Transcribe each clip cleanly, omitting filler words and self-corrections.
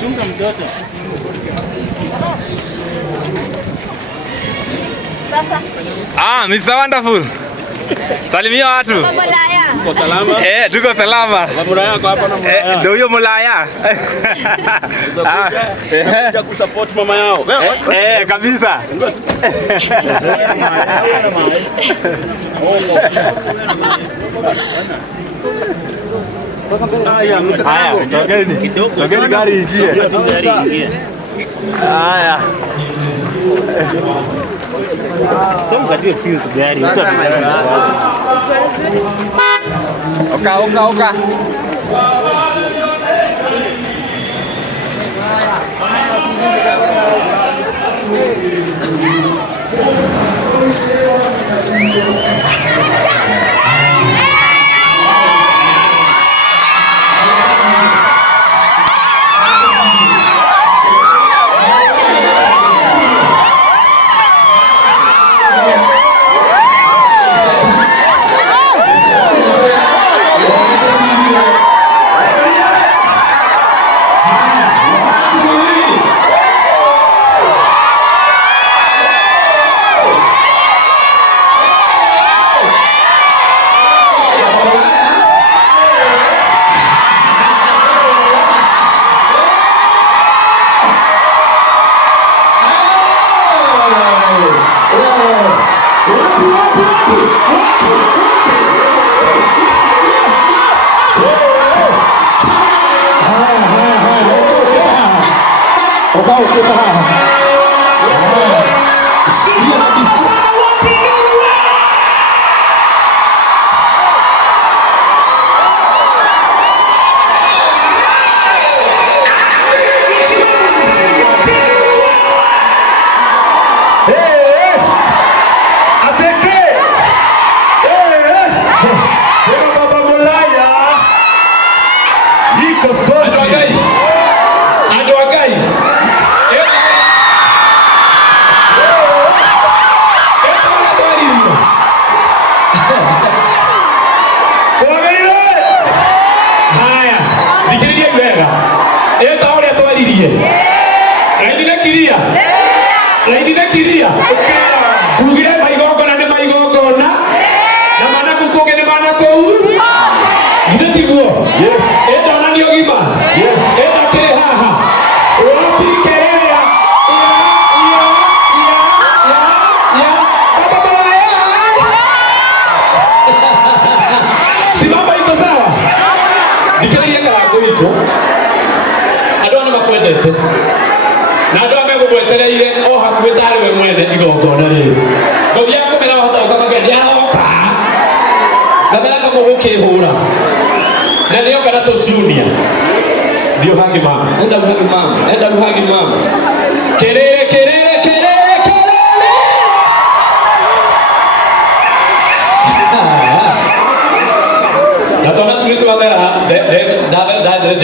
Chunga mtoto. Sasa. Mr. Wonderful. Salimia watu. Tuko salama? Tuko salama. Mulaya kwa hapa na Mulaya. Ndio huyo Mulaya. Kuja kusupport mama yao. Kabisa. Haya, tokeni gari ingie. Haya. Songa tu excuse gari. Oka. Tugire maigongona ni maigongona na manaku kuge ni manaku. Githitiguo. Yes. Enda nani ogima. Yes. Enda kire haha. Wapi kelele ya baba Mulaya. Simama iko sawa. Dikiriria karango ito. Andũ nĩ makwendete. Na andũ megũgwetereire o hakuhĩ tarĩ we mwene igongona rĩrĩ. Ngũthiaga kũmera wahota gũka makĩendia aroka. Ngamera kamũgũkĩhũra. Na nĩoka na tũjunior. Ndio hagi mama. Enda hagi mama. Enda hagi mama. Kelele kelele kelele kelele. Na tona tulitwabera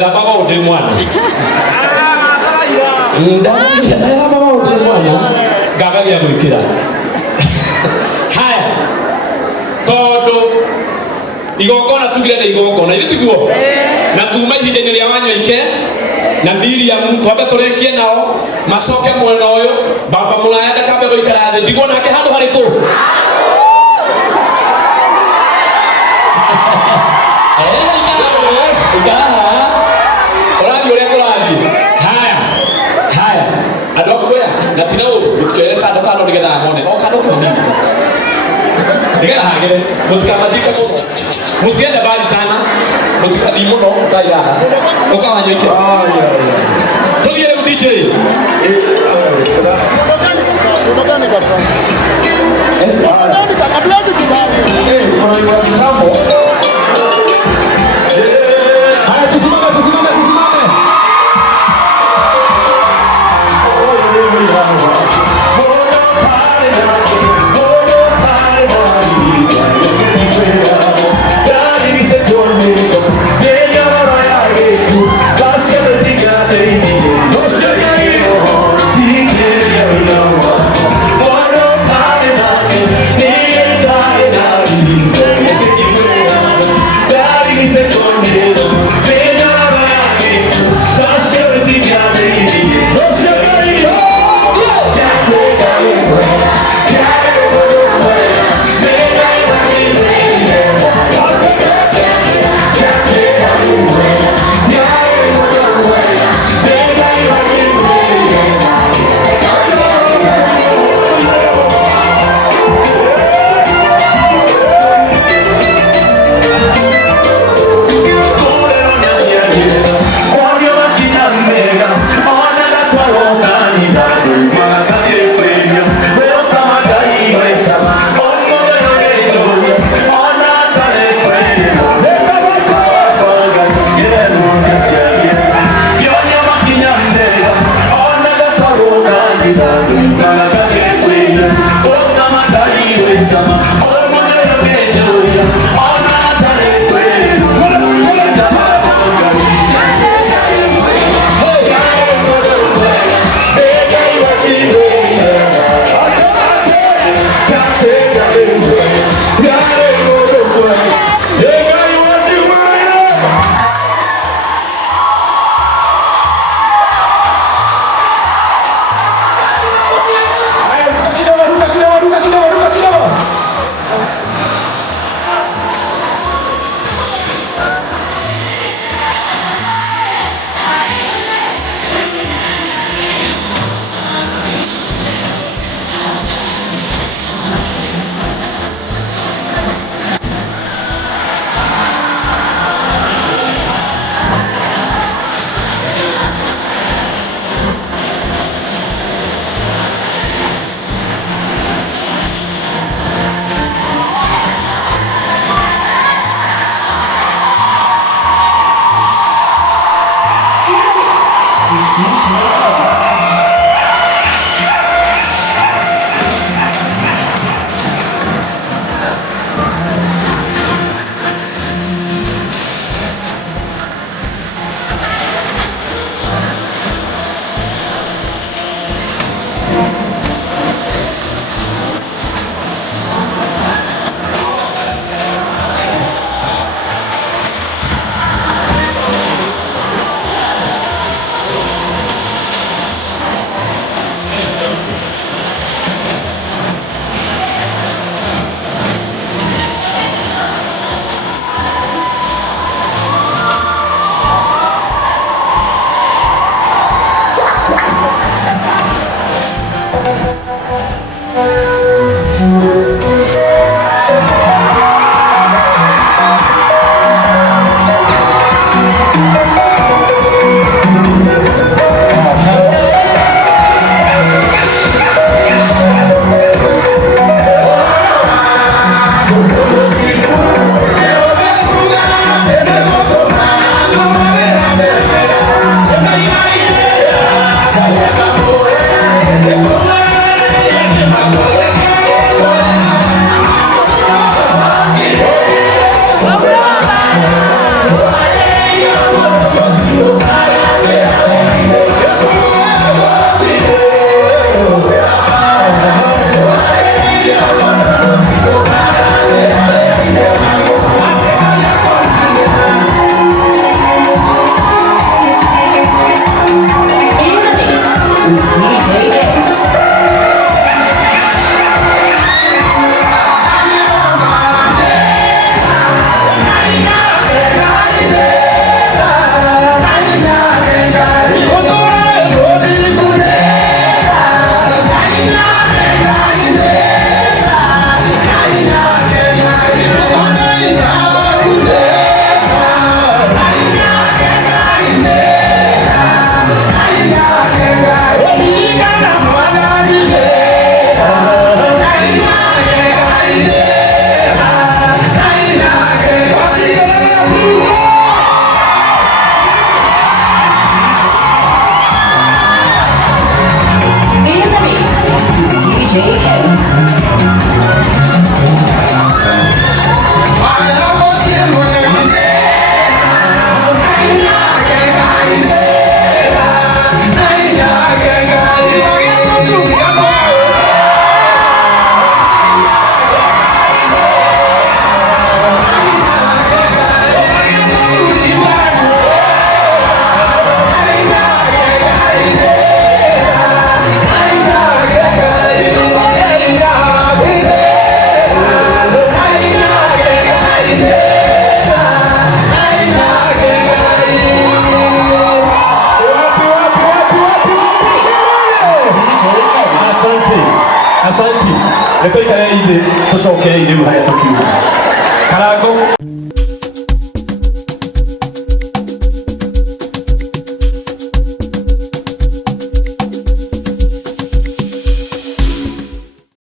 da maũndũ mwana. Ndaya maũndũ mwana. Ngagagia gwĩkĩra. Haya. Tondũ igongona tugire nĩ igongona itiguo. Na tuma ihinda-inĩ rĩa Wanyoike na Miriam twambe tũrĩkie nao macoke mwena ũyũ baba Mulaya ndakambe gũikara thĩ ndigwo nake handũ harĩkũ. Ũrathiĩ ũrĩa kũrathiĩ. Haya andũ akuoya na ti na ũru mũtikoere kando kando nĩgetha amone o kando kanini nĩgetha hagĩre mũtikamathike mũno mũciende mbali sana mũtikathiĩ mũno mũkai haha ũkawanyoike. Tũthiĩ rĩu DJ. Haya tusimame. Asanti. Nitoikare ithe tucoke iriu haria tukiuma. Karango